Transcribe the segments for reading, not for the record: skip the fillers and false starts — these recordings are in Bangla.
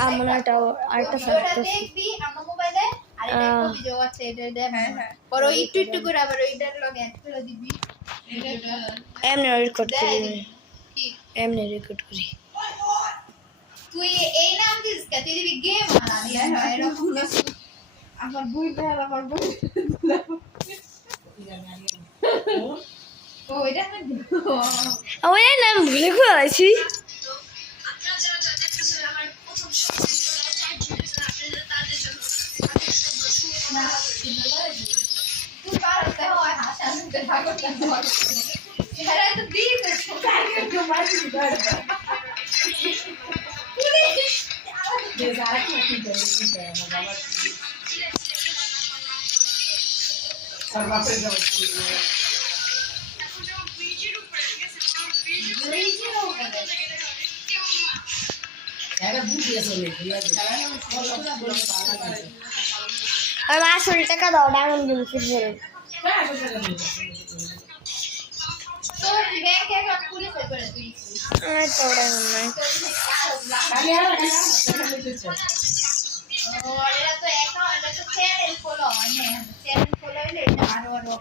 আমার এটাও আরেকটা সাথে দেখবি আমার মোবাইলে আরেকটা ভিডিও আছে এটা দেখ হ্যাঁ পরে একটু একটু করে আবার ওইটার লগে অ্যাড করে দিবি এমনি রেকর্ড করি কি এমনি রেকর্ড করি তুই এই নাম দিস কে তুই দিবি গেম হারাবি এরকম না আমার বই বেলা আমার বই ও এটা না ওই নাম ভুলে গেছি তুই পারতে হয় হাসা শুনতে থাকো কি বল এরা তো দিস কাকে তো মারি ধর ये सारा क्या ठीक है बाबा सब वापस जाओ यार बुझ गया सोने दिया और मां सुन टाका दाও ডায়মন্ড দিন ফিরে तो बैंक अकाउंट खुले से করে তুই তো ডায়মন্ড নাই খালি আর ও এরা তো অ্যাকাউন্ট তো চ্যানেল ফলো হয় না চ্যানেল ফলো হইলে এটা আরো আরো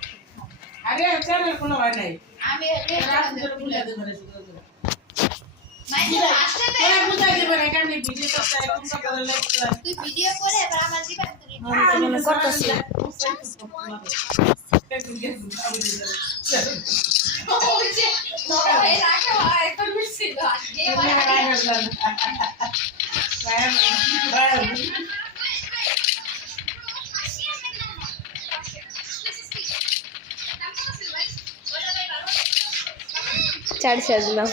আরে চ্যানেল ফলো হয় নাই আমি রাত খুলে দেব রে মানে আসলে তোরা বুঝাই দেব না কেন ভিডিও করতে এরকম করে লাইক তুই ভিডিও করে এবার আমার দিবা তুই আমি করতেছি ওই যে তোরা এর আগে এখন বুঝছিল আজকে চার সাজলাম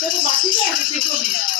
চলো বাকি তো আছে